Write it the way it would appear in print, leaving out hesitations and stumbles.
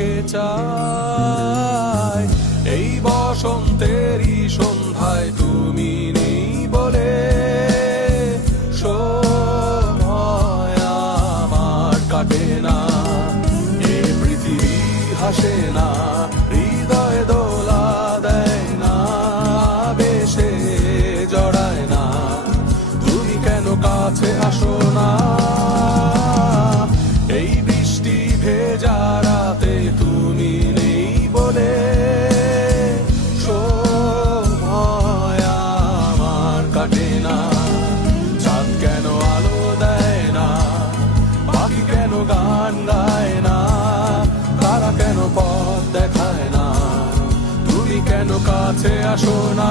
তোমাকে চাই। এই বসন্তেরই সন্ধ্যায় তুমি নেই বলে সময় আমার কাটে না। এ পৃথিবী হাসে না, হৃদয় দোলা দেয় না, বেশে জড়ায় না, তুমি কেন কাছে আসো না? এই বৃষ্টি ভেজা রাতে তুমি নেই বলে সময় আমার কাটে না। চাঁদ কেন আলো দেয় না, পাখি কেন গান গায় না, তারা কেন পথ দেখায় না, তুমি কেন কাছে আসো না?